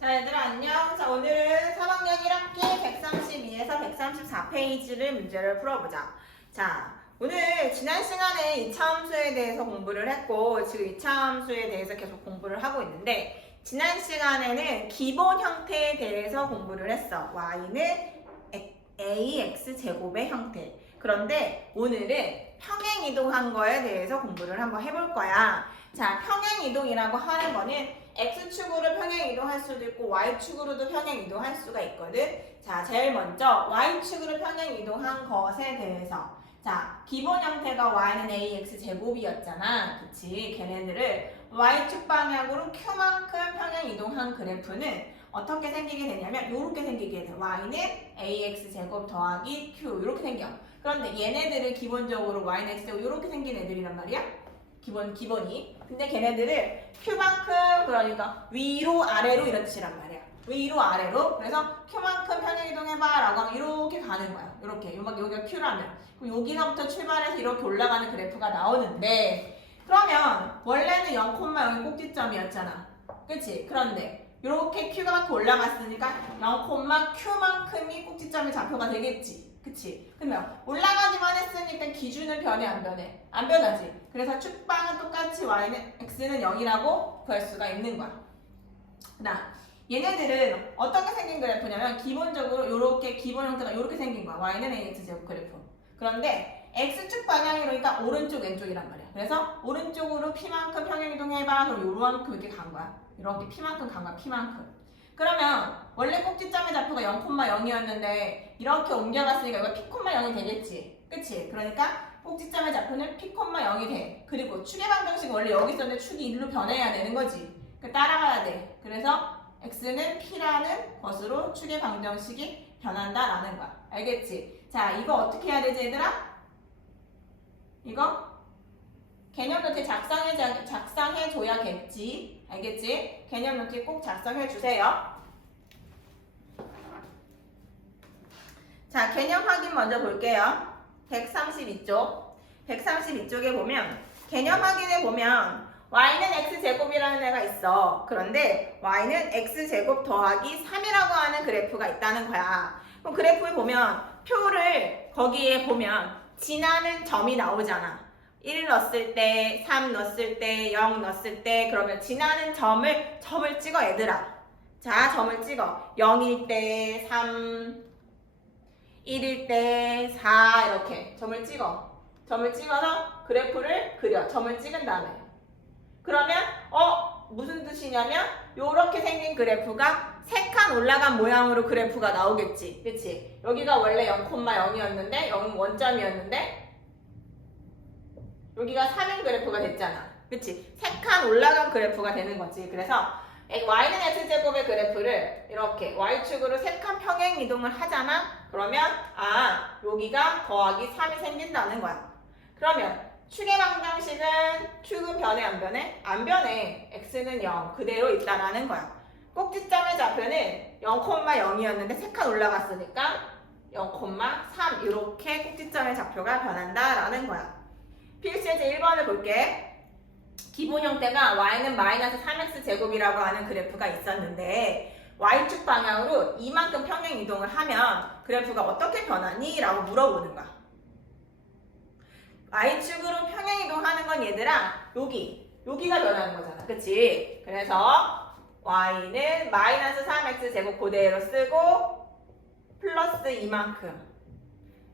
자, 얘들아 안녕. 자, 오늘은 3학년 1학기 132에서 134페이지를 문제를 풀어보자. 자, 오늘 지난 시간에 이차 함수에 대해서 공부를 했고 지금 이차 함수에 대해서 계속 공부를 하고 있는데 지난 시간에는 기본 형태에 대해서 공부를 했어. y는 ax 제곱의 형태. 그런데 오늘은 평행이동한 거에 대해서 공부를 한번 해볼 거야. 자, 평행이동이라고 하는 거는 X축으로 평행이동할 수도 있고 Y축으로도 평행이동할 수가 있거든. 자, 제일 먼저 Y축으로 평행이동한 것에 대해서 자, 기본 형태가 Y는 AX제곱이었잖아. 그치? 걔네들을 Y축 방향으로 Q만큼 평행이동한 그래프는 어떻게 생기게 되냐면 이렇게 생기게 돼. Y는 AX제곱 더하기 Q 이렇게 생겨. 그런데 얘네들은 기본적으로 Y는 X제곱 이렇게 생긴 애들이란 말이야. 기본이. 근데 걔네들을 Q만큼 그러니까 위로 아래로 이런 뜻이란 말이야. 위로 아래로. 그래서 Q만큼 평행이동해봐 라고 하면 이렇게 가는 거야. 이렇게. 여기가 Q라면. 그럼 여기서부터 출발해서 이렇게 올라가는 그래프가 나오는데 그러면 원래는 0,0이 꼭지점이었잖아. 그치? 그런데 이렇게 Q가 올라갔으니까 0,Q만큼이 꼭지점의 좌표가 되겠지. 그치? 그러면 올라가기만 했으니까 기준은 변해 안 변해? 안 변하지. 그래서 축방은 똑같이 y는 x는 0이라고 구할 수가 있는 거야. 그다음 얘네들은 어떻게 생긴 그래프냐면 기본적으로 이렇게 기본 형태가 이렇게 생긴 거야. y는 ax 제곱 그래프. 그런데 x축 방향이니까 오른쪽 왼쪽이란 말이야. 그래서 오른쪽으로 p만큼 평행이동해봐. 그럼 요만큼 이렇게 간 거야. 이렇게 p만큼 간 거야. p만큼. 그러면 원래 꼭지점의 좌표가 0,0이었는데 이렇게 옮겨갔으니까 이거 p,0이 되겠지. 그치? 그러니까 꼭지점의 좌표는 p,0이 돼. 그리고 축의 방정식은 원래 여기 있었는데 축이 일로 변해야 되는 거지. 그러니까 따라가야 돼. 그래서 x는 p라는 것으로 축의 방정식이 변한다라는 거야. 알겠지? 자, 이거 어떻게 해야 되지 얘들아? 이거 개념 노트 작성해줘야겠지. 알겠지? 개념 노트 꼭 작성해주세요. 자, 개념 확인 먼저 볼게요. 132쪽. 132쪽에 보면 개념 확인에 보면 y는 x제곱이라는 애가 있어. 그런데 y는 x제곱 더하기 3이라고 하는 그래프가 있다는 거야. 그럼 그래프에 보면 표를 거기에 보면 지나는 점이 나오잖아. 1 넣었을 때, 3 넣었을 때, 0 넣었을 때 그러면 지나는 점을 찍어 얘들아. 자, 점을 찍어. 0일 때 3, 1일 때 4 이렇게 점을 찍어. 점을 찍어서 그래프를 그려. 점을 찍은 다음에. 그러면 무슨 뜻이냐면 요렇게 생긴 그래프가 3칸 올라간 모양으로 그래프가 나오겠지. 그치? 여기가 원래 0,0이었는데 0은 원점이었는데 여기가 3인 그래프가 됐잖아. 그치? 3칸 올라간 그래프가 되는 거지. 그래서 y는 x제곱의 그래프를 이렇게 y축으로 3칸 평행 이동을 하잖아. 그러면 여기가 더하기 3이 생긴다는 거야. 그러면 축의 방정식은 q는 변해 안 변해? 안 변해. x는 0 그대로 있다라는 거야. 꼭지점의 좌표는 0,0이었는데 3칸 올라갔으니까 0,3 이렇게 꼭지점의 좌표가 변한다라는 거야. 필수예제 1번을 볼게. 기본 형태가 y는 마이너스 3x 제곱이라고 하는 그래프가 있었는데 y축 방향으로 이만큼 평행 이동을 하면 그래프가 어떻게 변하니? 라고 물어보는 거야. y축으로 평행 이동하는 건 얘들아 여기가 변하는 거잖아. 그치? 그래서 y는 마이너스 3x 제곱 그대로 쓰고 플러스 이만큼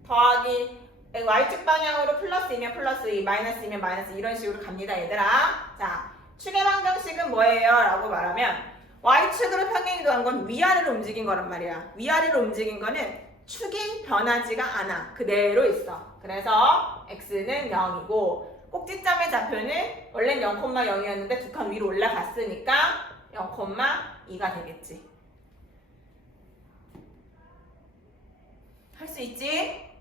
더하기 y축 방향으로 플러스이면 플러스 2, 마이너스이면 마이너스 이런 식으로 갑니다 얘들아. 자, 축의 방정식은 뭐예요? 라고 말하면 y축으로 평행이동한 건 위아래로 움직인 거란 말이야. 위아래로 움직인 거는 축이 변하지가 않아. 그대로 있어. 그래서 x는 0이고 꼭지점의 좌표는 원래는 0,0이었는데 2칸 위로 올라갔으니까 0,2가 되겠지. 할 수 있지?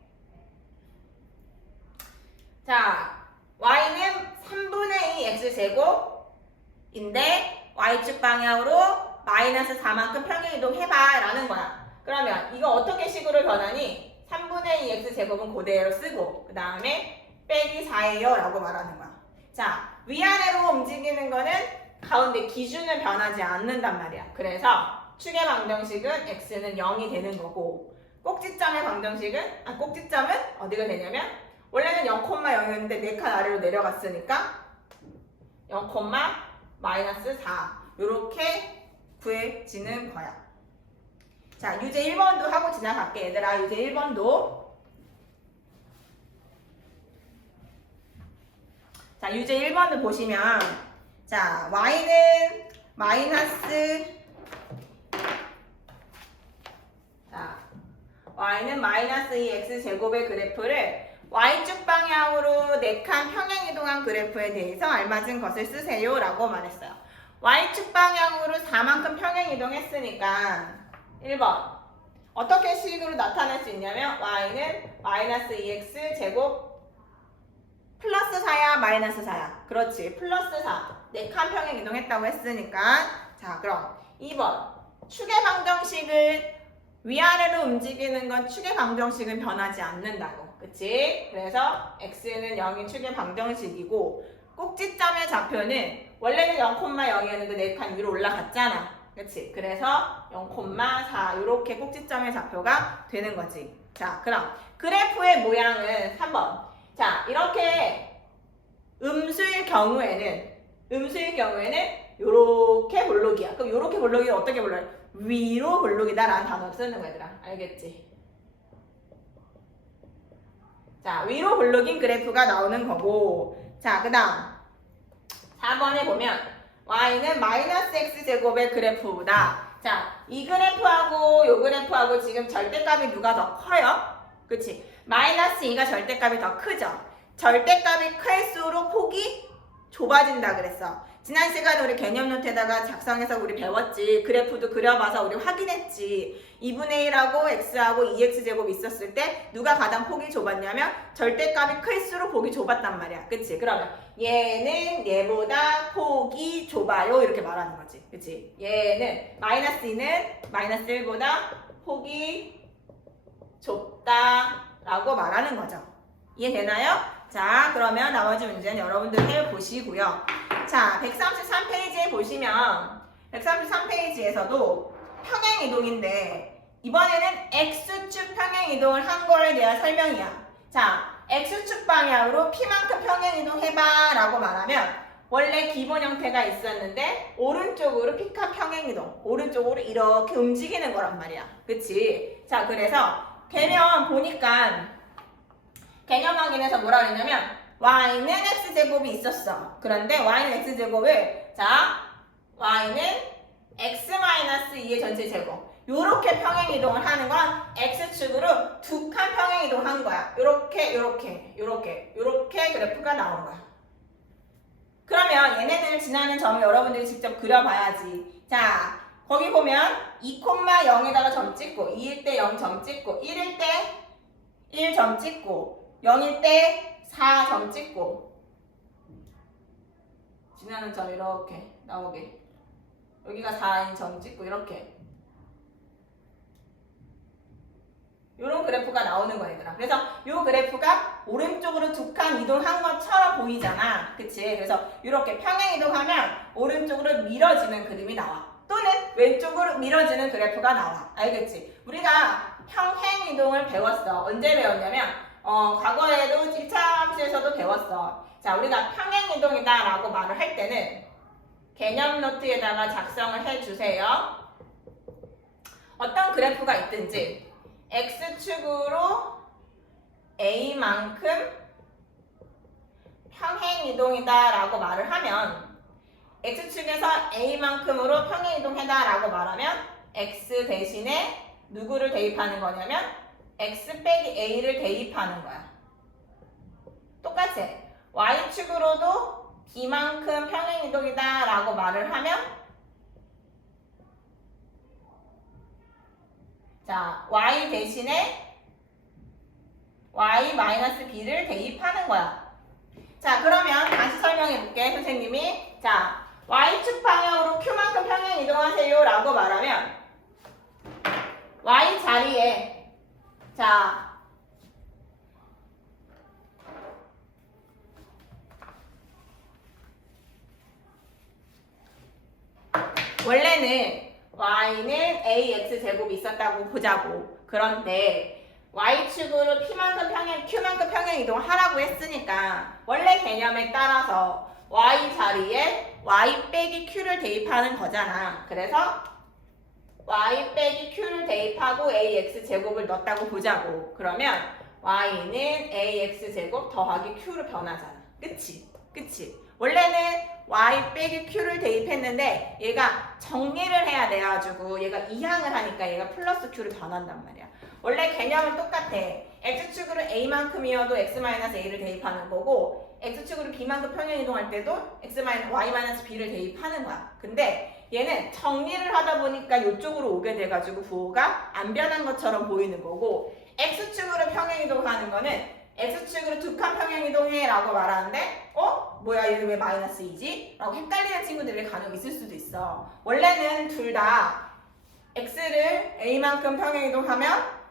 자, y는 3분의 2 x제곱인데 y축 방향으로 마이너스 4만큼 평행이동 해봐 라는 거야. 그러면 이거 어떻게 식으로 변하니? 3분의 2 x제곱은 그대로 쓰고 그 다음에 빼기 4예요 라고 말하는 거야. 자, 위아래로 움직이는 거는 가운데 기준은 변하지 않는단 말이야. 그래서 축의 방정식은 x는 0이 되는 거고 꼭지점의 방정식은 꼭지점은 어디가 되냐면 원래는 0,0였는데 4칸 아래로 내려갔으니까 0, 마이너스 4 이렇게 구해지는 거야. 자, 유제 1번도 하고 지나갈게. 얘들아, 유제 1번도. 자, 유제 1번도 보시면 자, y는 마이너스 y는 마이너스 2x제곱의 그래프를 y축 방향으로 4칸 평행이동한 그래프에 대해서 알맞은 것을 쓰세요 라고 말했어요. y축 방향으로 4만큼 평행이동했으니까 1번 어떻게 식으로 나타낼 수 있냐면 y는 마이너스 2x제곱 플러스 4야 마이너스 4야. 그렇지, 플러스 4. 4칸 평행이동했다고 했으니까 자, 그럼 2번 축의 방정식은 위아래로 움직이는 건 축의 방정식은 변하지 않는다고. 그치? 그래서 x는 0인 축의 방정식이고 꼭지점의 좌표는 원래는 0,0이었는데 4칸 위로 올라갔잖아. 그치? 그래서 0,4 이렇게 꼭지점의 좌표가 되는 거지. 자, 그럼 그래프의 모양은 3번. 자, 이렇게 음수일 경우에는 요렇게 볼록이야. 그럼 요렇게 볼록이 어떻게 볼록해? 위로 볼록이다 라는 단어를 쓰는 거야, 얘들아. 알겠지? 자, 위로 볼록인 그래프가 나오는 거고 자, 그 다음 4번에 보면 y는 마이너스 x제곱의 그래프보다 자, 이 그래프하고 요 그래프하고 지금 절대값이 누가 더 커요? 그치? 마이너스 2가 절대값이 더 크죠? 절대값이 클수록 폭이 좁아진다 그랬어. 지난 시간에 우리 개념 노트에다가 작성해서 우리 배웠지. 그래프도 그려봐서 우리 확인했지. 2분의 1하고 x하고 2x제곱 있었을 때 누가 가장 폭이 좁았냐면 절대값이 클수록 폭이 좁았단 말이야. 그치? 그러면 얘는 얘보다 폭이 좁아요 이렇게 말하는 거지. 그치? 얘는 마이너스 2는 마이너스 1보다 폭이 좁다 라고 말하는 거죠. 이해되나요? 자, 그러면 나머지 문제는 여러분들 해보시고요. 자, 133페이지에 보시면 133페이지에서도 평행이동인데 이번에는 x축 평행이동을 한 거에 대한 설명이야. 자, x축 방향으로 p만큼 평행이동 해봐 라고 말하면 원래 기본 형태가 있었는데 오른쪽으로 p값 평행이동 오른쪽으로 이렇게 움직이는 거란 말이야. 그치? 자, 그래서 개념 보니까 개념 확인에서 뭐라 그랬냐면 y는 x제곱이 있었어. 그런데 y는 x제곱을 자 y는 x-2의 전체 제곱 요렇게 평행이동을 하는 건 x축으로 2칸 평행이동한 거야. 요렇게 그래프가 나온 거야. 그러면 얘네들 지나는 점을 여러분들이 직접 그려봐야지. 자, 거기 보면 2,0에다가 점 찍고 2일 때 0점 찍고 1일 때 1점 찍고 0일 때 4점 찍고 지나는 점 이렇게 나오게 여기가 4인 점 찍고 이렇게 요런 그래프가 나오는 거야 얘들아. 그래서 요 그래프가 오른쪽으로 2칸 이동한 것처럼 보이잖아. 그치? 그래서 이렇게 평행 이동하면 오른쪽으로 밀어지는 그림이 나와. 또는 왼쪽으로 밀어지는 그래프가 나와. 알겠지? 우리가 평행 이동을 배웠어. 언제 배웠냐면 과거에도 1차 함수에서도 배웠어. 자, 우리가 평행 이동이다 라고 말을 할 때는 개념 노트에다가 작성을 해주세요. 어떤 그래프가 있든지 x축으로 a만큼 평행 이동이다 라고 말을 하면 x축에서 a만큼으로 평행 이동해다 라고 말하면 x 대신에 누구를 대입하는 거냐면 x 빼기 a를 대입하는 거야. 똑같이 y축으로도 b만큼 평행 이동이다 라고 말을 하면 자, y 대신에 y-b를 대입하는 거야. 자, 그러면 다시 설명해 볼게, 선생님이. 자, y축 방향으로 q만큼 평행 이동하세요 라고 말하면 y 자리에 자, 원래는 y는 ax 제곱이 있었다고 보자고. 그런데 y축으로 p만큼 평행, q만큼 평행 이동하라고 했으니까 원래 개념에 따라서 y 자리에 y 빼기 q를 대입하는 거잖아. 그래서 y 빼기 q를 대입하고 ax 제곱을 넣었다고 보자고. 그러면 y는 ax 제곱 더하기 q로 변하잖아. 그치? 그치? 원래는 y 빼기 q를 대입했는데 얘가 정리를 해야 돼가지고 얘가 이항을 하니까 얘가 플러스 q로 변한단 말이야. 원래 개념은 똑같아. x축으로 a만큼이어도 x-a를 대입하는 거고 x축으로 b만큼 평행 이동할 때도 y-b를 대입하는 거야. 근데 얘는 정리를 하다 보니까 이쪽으로 오게 돼가지고 부호가 안 변한 것처럼 보이는 거고 x축으로 평행 이동하는 거는 x축으로 두 칸 평행 이동해 라고 말하는데 뭐야 얘는 왜 마이너스 2지? 라고 헷갈리는 친구들이 간혹 있을 수도 있어. 원래는 둘 다 x를 a만큼 평행 이동하면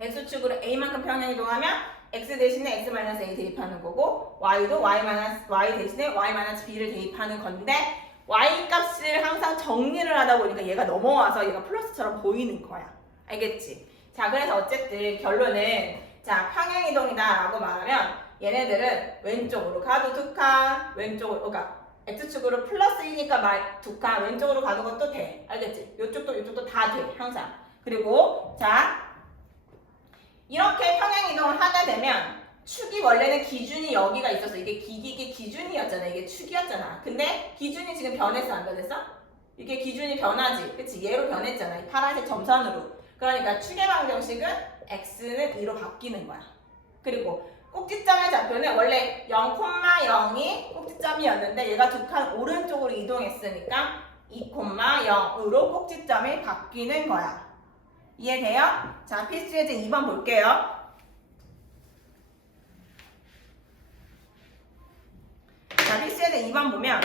x축으로 a만큼 평행 이동하면 x 대신에 x-a 대입하는 거고 y도 y 대신에 y-b를 대입하는 건데 y 값을 항상 정리를 하다 보니까 얘가 넘어와서 얘가 플러스처럼 보이는 거야. 알겠지? 자, 그래서 어쨌든 결론은 자, 평행 이동이다 라고 말하면 얘네들은 왼쪽으로 가도 두 칸, 왼쪽으로, 그러니까 x축으로 플러스 2니까 두 칸, 왼쪽으로 가는 것도 돼. 알겠지? 이쪽도 다 돼. 항상. 그리고 자, 이렇게 평행 이동을 하게 되면 축이 원래는 기준이 여기가 있었어. 이게 기준이었잖아. 이게 축이었잖아. 근데 기준이 지금 변했어, 안 변했어? 이게 기준이 변하지. 그치? 얘로 변했잖아. 이 파란색 점선으로. 그러니까 축의 방정식은 x는 2로 바뀌는 거야. 그리고 꼭지점의 좌표는 원래 0,0이 꼭지점이었는데 얘가 두 칸 오른쪽으로 이동했으니까 2,0으로 꼭지점이 바뀌는 거야. 이해돼요? 자, 필수 예제 2번 볼게요. 자, 필수 예제 2번 보면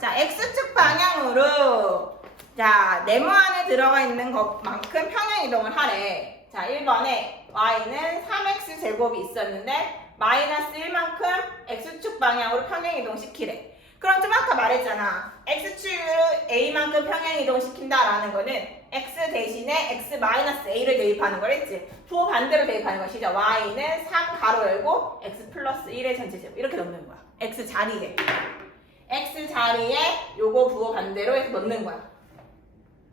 자, x축 방향으로 자, 네모 안에 들어가 있는 것만큼 평행 이동을 하래. 자, 1번에 y는 3x 제곱이 있었는데 마이너스 1만큼 x축 방향으로 평행 이동시키래. 그럼 좀 아까 말했잖아. x축으로 a만큼 평행 이동시킨다라는 거는 x 대신에 x-a를 대입하는 거랬지. 부호 반대로 대입하는 것이죠. y는 3 가로 열고 x 플러스 1의 전체 제곱 이렇게 넣는 거야. x 자리에 요거 부호 반대로 해서 넣는 거야.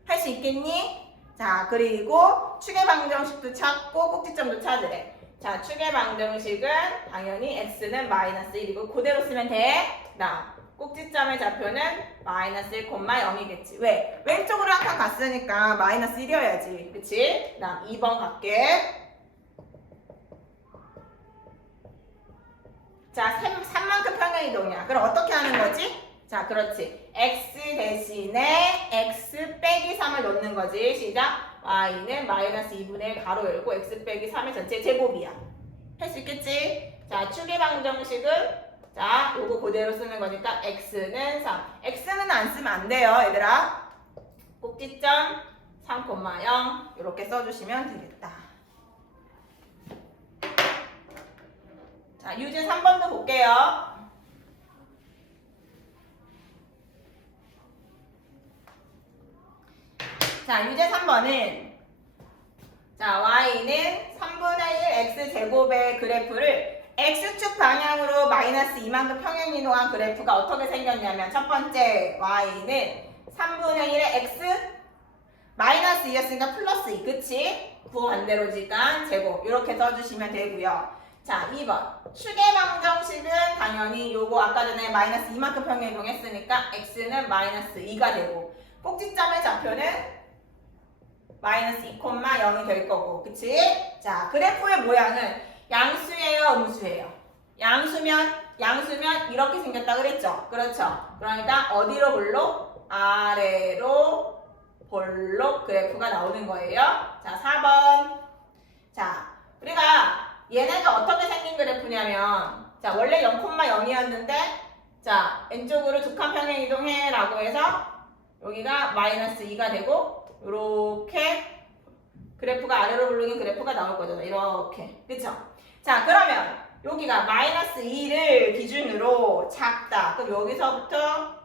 할 수 있겠니? 자, 그리고 축의 방정식도 찾고 꼭지점도 찾으래. 자, 축의 방정식은 당연히 x는 마이너스 1이고 그대로 쓰면 돼. 나 꼭지점의 좌표는 마이너스 1,0이겠지. 왜? 왼쪽으로 한 칸 갔으니까 마이너스 1이어야지. 그치? 나 2번 갈게. 자, 3만큼 평행 이동이야. 그럼 어떻게 하는 거지? 자, 그렇지. x 대신에 x 빼기 3을 넣는 거지. 시작. y는 마이너스 2분의 1 가로 열고 x 빼기 3의 전체 제곱이야. 할 수 있겠지? 자, 축의 방정식은 자, 요거 그대로 쓰는 거니까 x는 3. x는 안 쓰면 안 돼요, 얘들아. 꼭지점 3,0 이렇게 써주시면 되겠다. 자, 유제 3번도 볼게요. 자, 유제 3번은 자, y는 3분의 1 x제곱의 그래프를 x축 방향으로 마이너스 2만큼 평행 이동한 그래프가 어떻게 생겼냐면 첫 번째 y는 3분의 1의 x 마이너스 2였으니까 플러스 2, 그치? 부호 반대로지간 제곱 이렇게 써주시면 되고요. 자, 2번 축의 방정식은 당연히 요거 아까 전에 마이너스 2만큼 평행 이동했으니까 x는 마이너스 2가 되고 꼭지점의 좌표는 마이너스 2,0이 될 거고, 그치? 자, 그래프의 모양은 양수예요, 음수예요? 양수면 이렇게 생겼다 그랬죠? 그렇죠? 그러니까 어디로 볼록? 아래로 볼록 그래프가 나오는 거예요. 자, 4번. 자, 우리가 얘네가 어떻게 생긴 그래프냐면 자, 원래 0,0이었는데 자, 왼쪽으로 두 칸 평행 이동해 라고 해서 여기가 마이너스 2가 되고 이렇게 그래프가 아래로 볼록인 그래프가 나올 거잖아. 이렇게. 그쵸? 자, 그러면 여기가 마이너스 2를 기준으로 작다. 그럼 여기서부터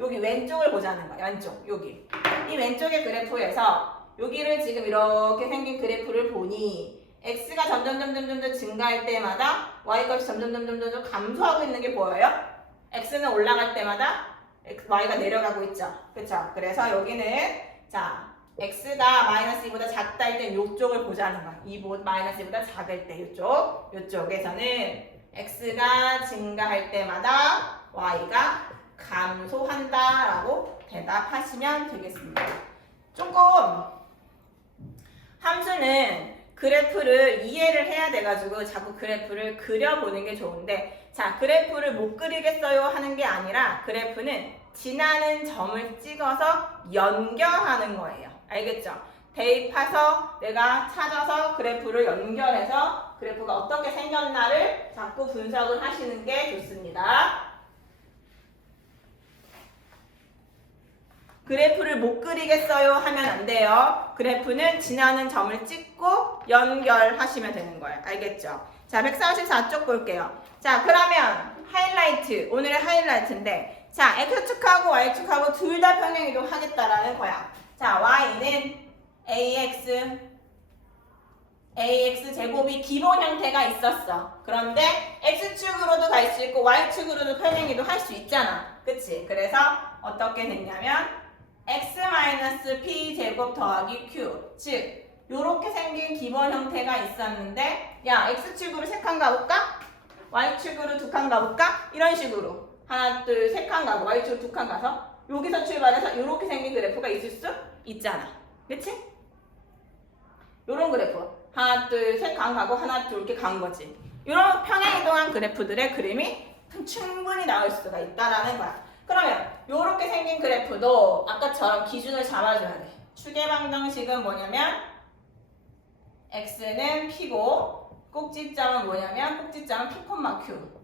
여기 왼쪽을 보자는 거야. 왼쪽 여기 이 왼쪽의 그래프에서 여기를 지금 이렇게 생긴 그래프를 보니 x가 점점 증가할 때마다 y값이 점점 감소하고 있는 게 보여요? x는 올라갈 때마다 y가 내려가고 있죠. 그쵸? 그래서 여기는 자 x가 마이너스 2보다 작다 할 땐 이쪽을 보자는 거야. 2 마이너스 2보다 작을 때 이쪽에서는 x가 증가할 때마다 y가 감소한다라고 대답하시면 되겠습니다. 조금 함수는 그래프를 이해를 해야 돼가지고 자꾸 그래프를 그려보는 게 좋은데 자 그래프를 못 그리겠어요 하는 게 아니라 그래프는 지나는 점을 찍어서 연결하는 거예요. 알겠죠? 대입해서 내가 찾아서 그래프를 연결해서 그래프가 어떻게 생겼나를 자꾸 분석을 하시는 게 좋습니다. 그래프를 못 그리겠어요 하면 안 돼요. 그래프는 지나는 점을 찍고 연결하시면 되는 거예요. 알겠죠? 자, 144쪽 볼게요. 자, 그러면 하이라이트, 오늘의 하이라이트인데 자, X축하고 Y축하고 둘 다 평행이동 하겠다라는 거야. 자, Y는 AX 제곱이 기본 형태가 있었어. 그런데 X축으로도 갈 수 있고 Y축으로도 평행이동 할 수 있잖아. 그치? 그래서 어떻게 됐냐면 X-P 제곱 더하기 Q 즉 요렇게 생긴 기본 형태가 있었는데 야 X축으로 3칸 가볼까? Y축으로 2칸 가볼까? 이런 식으로 하나 둘 3칸 가고 Y축으로 2칸 가서 여기서 출발해서 요렇게 생긴 그래프가 있을 수 있잖아. 그치? 요런 그래프 하나 둘 3칸 가고 하나 둘 이렇게 간 거지. 요런 평행이동한 그래프들의 그림이 충분히 나올 수가 있다라는 거야. 그러면 요렇게 생긴 그래프도 아까처럼 기준을 잡아줘야 돼. 추계 방정식은 뭐냐면 x는 p고 꼭지점은 뭐냐면 꼭지점은 p, q.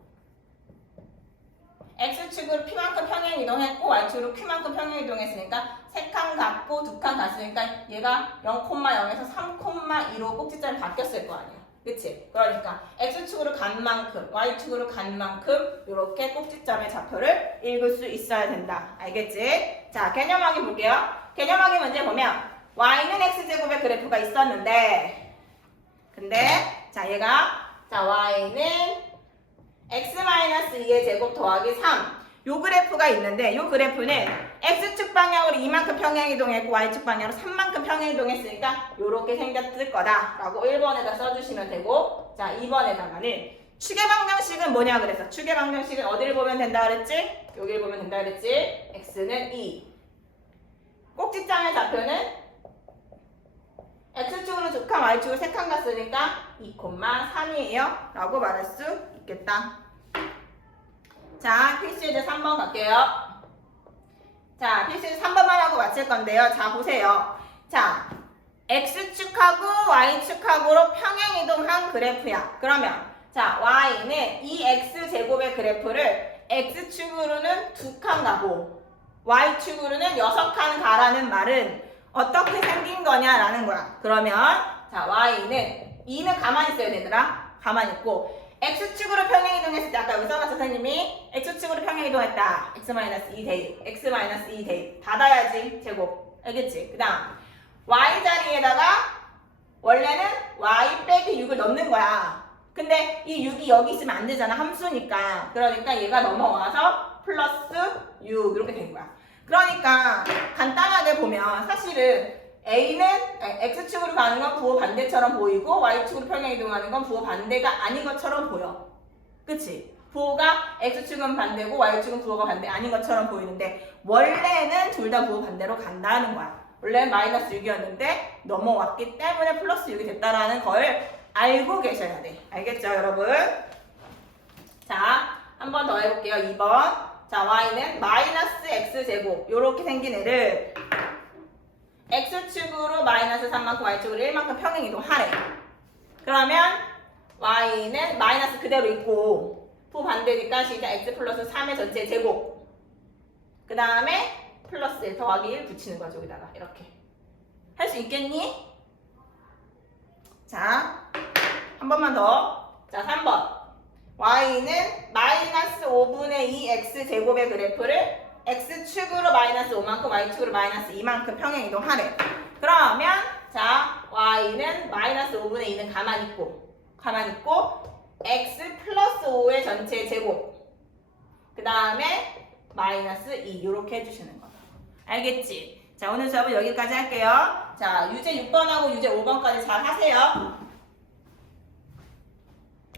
x축으로 p만큼 평행 이동했고 y축으로 q만큼 평행 이동했으니까 3칸 갔고 2칸 갔으니까 얘가 0,0에서 3,2로 꼭지점이 바뀌었을 거 아니야. 그치? 그러니까 X축으로 간 만큼, Y축으로 간 만큼 이렇게 꼭지점의 좌표를 읽을 수 있어야 된다. 알겠지? 자, 개념하기 볼게요. 개념하기 문제 보면 Y는 X제곱의 그래프가 있었는데 근데 자 얘가 자 Y는 X-2의 제곱 더하기 3 요 그래프가 있는데 요 그래프는 X축 방향으로 이만큼 평행이동했고 Y축 방향으로 3만큼 평행이동했으니까 요렇게 생겼을 거다 라고 1번에다 써주시면 되고 자 2번에다가는 추계 방정식은 뭐냐 그래서 추계 방정식은 어디를 보면 된다 그랬지? 여기를 보면 된다 그랬지? X는 2 꼭지점의 좌표는 X축으로 2칸 Y축으로 3칸 갔으니까 2,3이에요 라고 말할 수 있겠다. 자, 필수예제 3번 갈게요. 자, 필수예제 3번만 하고 마칠 건데요. 자, 보세요. 자, X축하고 Y축하고로 평행이동한 그래프야. 그러면 자, Y는 이 X제곱의 그래프를 X축으로는 2칸 가고 Y축으로는 6칸 가라는 말은 어떻게 생긴 거냐라는 거야. 그러면 자, Y는 2는 가만히 있어야 되더라. 가만히 있고 X축으로 평행이동했을 때 아까 여기 써놨어 선생님이 X축으로 평행이동했다. X-2 대입, X-2 대입 받아야지 제곱. 알겠지? 그 다음 Y 자리에다가 원래는 Y 빼기 6을 넣는 거야. 근데 이 6이 여기 있으면 안 되잖아. 함수니까. 그러니까 얘가 넘어와서 플러스 6 이렇게 된 거야. 그러니까 간단하게 보면 사실은 A는 X축으로 가는 건 부호 반대처럼 보이고 Y축으로 평행이동하는 건 부호 반대가 아닌 것처럼 보여. 그치? 부호가 X축은 반대고 Y축은 부호가 반대 아닌 것처럼 보이는데 원래는 둘 다 부호 반대로 간다는 거야. 원래는 마이너스 6이었는데 넘어왔기 때문에 플러스 6이 됐다라는 걸 알고 계셔야 돼. 알겠죠 여러분? 자, 한 번 더 해볼게요. 2번. 자, Y는 마이너스 X제곱 요렇게 생긴 애를 X축으로 마이너스 3만큼 Y축으로 1만큼 평행이동하래. 그러면 Y는 마이너스 그대로 있고 부 반대니까 시작 X 플러스 3의 전체 제곱 그 다음에 플러스 1 더하기 1 붙이는 거죠. 여기다가 이렇게 할 수 있겠니? 자, 한 번만 더. 자, 3번 Y는 마이너스 5분의 2 X제곱의 그래프를 x축으로 마이너스 5만큼 y축으로 마이너스 2만큼 평행 이동하래. 그러면 자 y는 마이너스 5분의 2는 가만히 있고 x 플러스 5의 전체 제곱 그 다음에 마이너스 2 이렇게 해주시는 거야. 알겠지? 자 오늘 수업은 여기까지 할게요. 자 유제 6번하고 유제 5번까지 잘 하세요.